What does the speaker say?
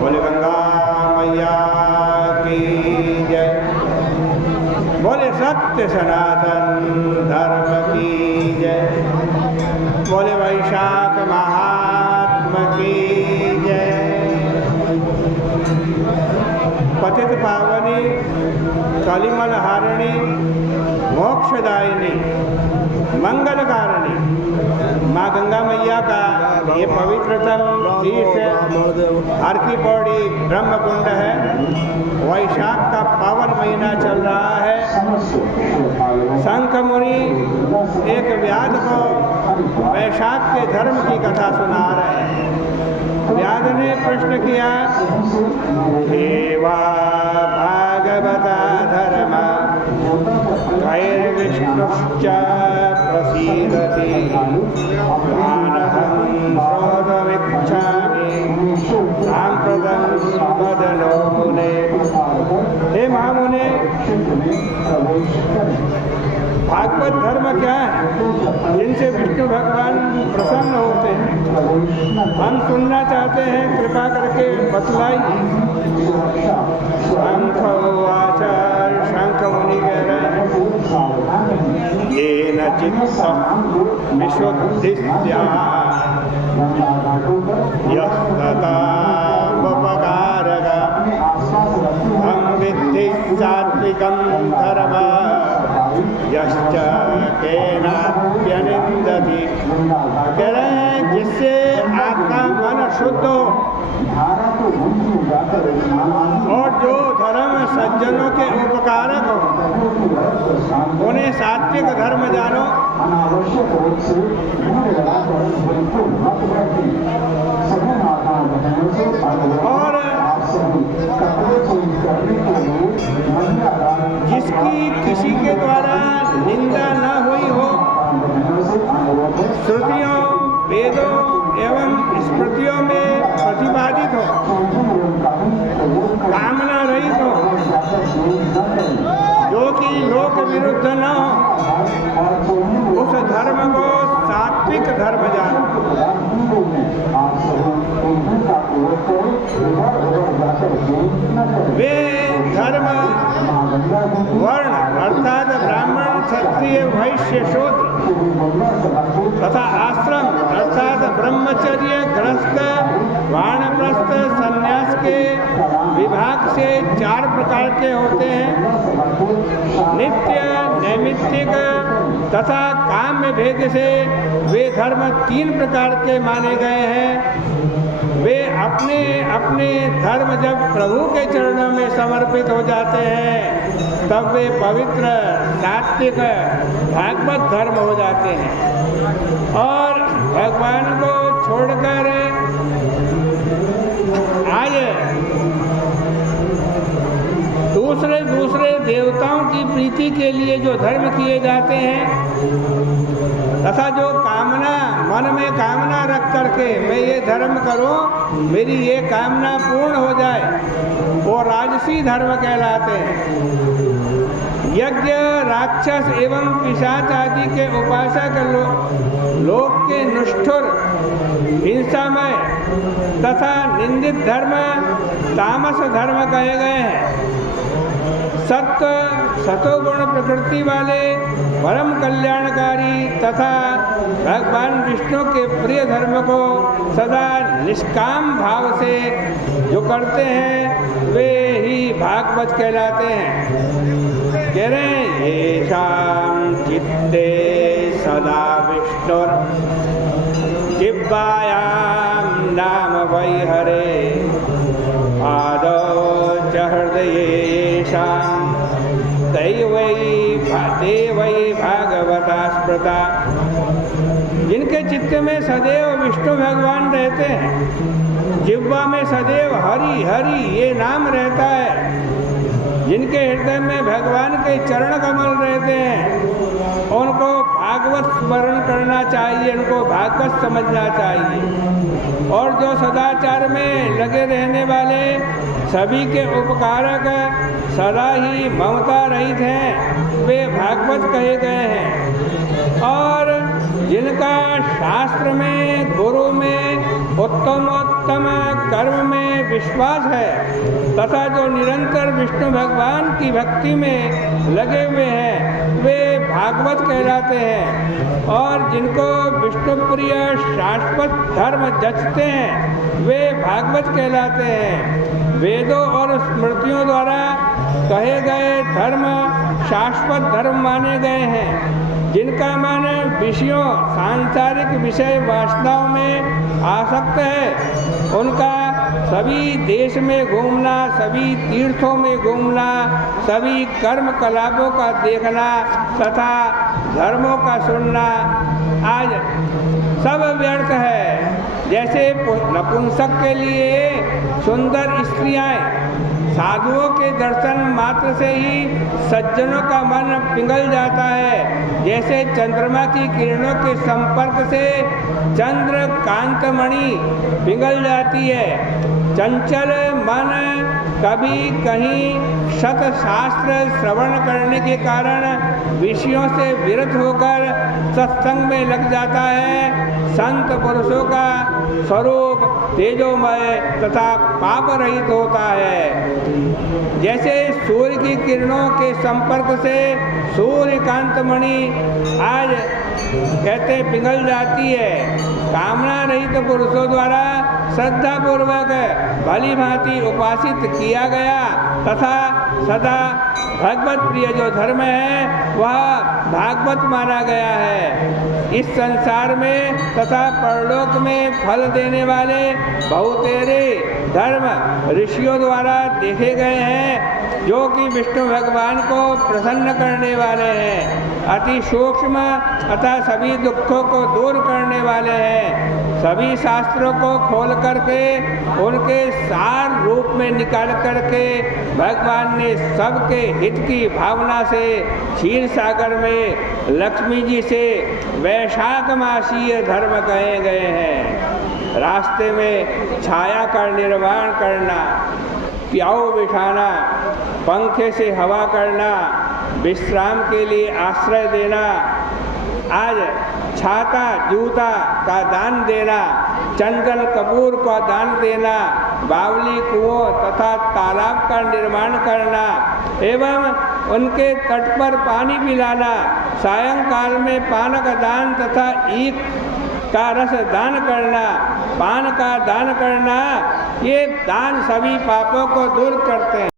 बोले गंगा मैया की जय। बोले सत्य सनातन धर्म की जय। बोले वैशाख महात्मा की जय। पतित पावनी कलिमल हारिणी मोक्षदायिनी मंगलकारिणी माँ गंगा मैया का ये पवित्रतम तीर्थ हर की पौड़ी ब्रह्म कुंड है। वैशाख का पावन महीना चल रहा है। शंख मुनि एक व्याध को वैशाख के धर्म की कथा सुना रहे हैं। व्याध ने प्रश्न किया, हेवा भागवता धर्म कैर्विष्णुश्च प्रसीदति मानहं श्रोतुमिच्छामि सांप्रतं वदनो मुने। हे महामुने, भागवत धर्म क्या है जिनसे विष्णु भगवान प्रसन्न होते हैं? हम सुनना चाहते हैं, कृपा करके बतलाइए। शंख उवाच, शंख मुनि कह रहे हैं, येन चित्तं विशुद्धिस्या यस्ततामुपकारकं तं विद्धि सात्विकं धर्मं यश्च केनाप्यनिन्दति। कह रहे हैं जिससे आपका मन शुद्ध हो और जो धर्म सज्जनों के उपकारक हो उन्हें सात्विक धर्म जानो। और जिसकी किसी के द्वारा निंदा न हुई हो, श्रुतियों वेदों एवं स्मृतियों में प्रतिपादित हो, कामना रहित हो, जो कि लोक विरुद्ध न हो, उस धर्म को सात्विक धर्म जानो। वे धर्म वर्ण अर्थात ब्राह्मण क्षत्रिय वैश्य शूद्र तथा आश्रम अर्थात ब्रह्मचर्य गृहस्थ वानप्रस्थ संन्यास के विभाग से 4 प्रकार के होते हैं। नित्य नैमित्तिक तथा काम्य भेद से वे धर्म 3 प्रकार के माने गए हैं। वे अपने अपने धर्म जब प्रभु के चरणों में समर्पित हो जाते हैं तब वे पवित्र सात्विक भागवत धर्म हो जाते हैं। और भगवान को छोड़कर आज दूसरे देवताओं की प्रीति के लिए जो धर्म किए जाते हैं तथा जो कामना मन में कामना रख करके मैं ये धर्म करूं, मेरी ये कामना पूर्ण हो जाए, वो राजसी धर्म कहलाते हैं। यज्ञ राक्षस एवं पिशाच आदि के उपासक लोक के निष्ठुर हिंसामय तथा निंदित धर्म तामस धर्म कहे गए हैं। सतोगुण प्रकृति वाले परम कल्याणकारी तथा भगवान विष्णु के प्रिय धर्म को सदा निष्काम भाव से जो करते हैं वे ही भागवत कहलाते हैं। कह रहे हैं येषां चित्ते सदा विष्णुर जिह्वायां नाम वैहरे आदौ च हृदयेषां देवै भागवता स्मृता। जिनके चित्त में सदैव विष्णु भगवान रहते हैं, जिह्वा में सदैव हरि हरि ये नाम रहता है, जिनके हृदय में भगवान के चरण कमल रहते हैं, उनको भागवत स्मरण करना चाहिए, उनको भागवत समझना चाहिए। और जो सदाचार में लगे रहने वाले सभी के उपकारक सदा ही ममता रहित हैं, वे भागवत कहे गए हैं। और जिनका शास्त्र में गुरु में उत्तमोत्तम कर्म में विश्वास है तथा जो निरंतर विष्णु भगवान की भक्ति में लगे हुए हैं वे भागवत कहलाते हैं, और जिनको विष्णु प्रिय शाश्वत धर्म जचते हैं वे भागवत कहलाते हैं। वेदों और स्मृतियों द्वारा कहे गए धर्म शाश्वत धर्म माने गए हैं। जिनका मन विषयों सांसारिक विषय वासनाओं में आसक्त है उनका सभी देश में घूमना, सभी तीर्थों में घूमना, सभी कर्म कलापों का देखना तथा धर्मों का सुनना आज सब व्यर्थ है। जैसे नपुंसक के लिए सुंदर स्त्रियाँ साधुओं के दर्शन मात्र से ही सज्जनों का मन पिघल जाता है, जैसे चंद्रमा की किरणों के संपर्क से चंद्र कांतमणि पिघल जाती है। चंचल मन कभी कहीं शत शास्त्र श्रवण करने के कारण विषयों से विरत होकर सत्संग में लग जाता है। संत पुरुषों का स्वरूप तेजोमय तथा पाप रहित होता है। जैसे सूर्य की किरणों के संपर्क से सूर्य कांतमणि आज कहते पिघल जाती है। कामना रहित पुरुषों द्वारा श्रद्धा पूर्वक भली भांति उपासित किया गया तथा सदा भगवत प्रिय जो धर्म है वह भागवत माना गया है। इस संसार में तथा परलोक में फल देने वाले बहुतेरे धर्म ऋषियों द्वारा देखे गए हैं, जो कि विष्णु भगवान को प्रसन्न करने वाले हैं, अति सूक्ष्म तथा सभी दुखों को दूर करने वाले हैं। सभी शास्त्रों को खोल करके उनके सार रूप में निकाल करके भगवान ने सबके हित की भावना से क्षीर सागर में लक्ष्मी जी से वैशाख मासीय धर्म कहे गए हैं। रास्ते में छाया का निर्माण करना, प्याऊ बिठाना, पंखे से हवा करना, विश्राम के लिए आश्रय देना, आज छाता जूता का दान देना, चंदन कपूर का दान देना, बावली कुओं तथा तालाब का निर्माण करना एवं उनके तट पर पानी पिलाना, सायंकाल में पान का दान तथा ईख का रस दान करना, पान का दान करना, ये दान सभी पापों को दूर करते हैं।